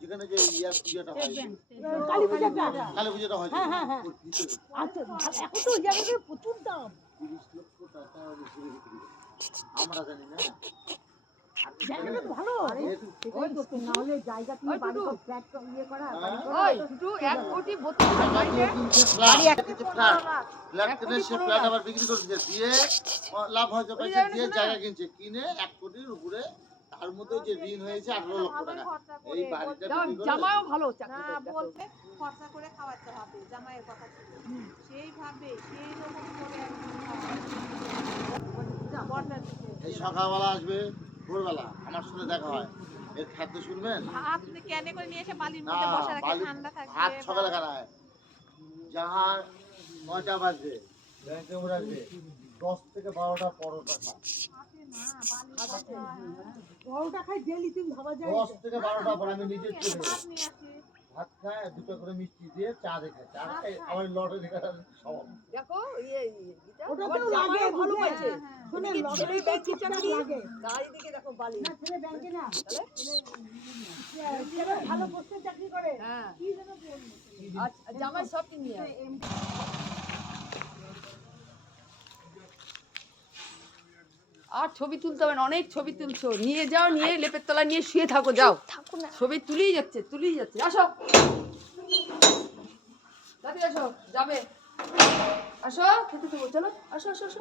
যেখানে যে ইয়ার পূজাটা হয়, কালী পূজাটা হয়, আচ্ছা এখন তো ওই জায়গাতে প্রচুর দাম, 30 লক্ষ টাকা আমরা জানি না। জায়গাটা ভালো, না হলে জায়গা কিনে বাড়ি ফ্ল্যাট ইয়ে করা, ওই দুটো 1 কোটি 32 বাড়ি একটা ফ্ল্যাট কিনে সে ফ্ল্যাট আবার বিক্রি করছে, দিয়ে লাভ হয়তো পাইছে, দিয়ে জায়গা কিনছে, কিনে 1 কোটির উপরে, তার মধ্যে যে ঋণ হয়েছে 18 লক্ষ টাকা। এই বাড়িটা জামাইও ভালো চাকরি বলতে খরচা করে খাওয়াতে হবে, জামাইয়ের কথা সেই ভাবে সেই রকম করে এই সকালবেলা আসবে, ভোরবেলা আমার সাথে দেখা হয়, এর খাদ্য শুনবেন, আপনি ক্যানে করে নিয়ে এসে বালির মধ্যে বসা রাখে, ঠান্ডা থাকে, হাত সকালে খায়, যাহা 9টা বাজে ব্যাংকে উড়াবে, 10 থেকে 12টা পরোটা খায়, পরোটা খাই ডেইলি, তুমি ভাবা যায় 10 থেকে 12টা পর আমি নিজে ভাত খায়, দুটো করে মিষ্টি দিয়ে চা দেখে, চা খাই আমার লটে দেখা সব দেখো, ওটাও লাগে ভালো পাইছে, শুনে ছেলে ব্যাংকে চাকরি লাগে, গাড়ি দিকে দেখো বালি না, ছেলে ব্যাংকে না, ছেলে ভালো পোস্টে চাকরি করে, কি যেন আচ্ছা জামাই সব নিয়ে আর ছবি তুলতে হবে না, অনেক ছবি তুলছো, নিয়ে যাও, নিয়ে লেপের তলায় নিয়ে শুয়ে থাকো, যাও ছবি তুলেই যাচ্ছে আসো দাদি, আসো যাবে, আসো খেতে দেবো, চলো আসো আসো আসো।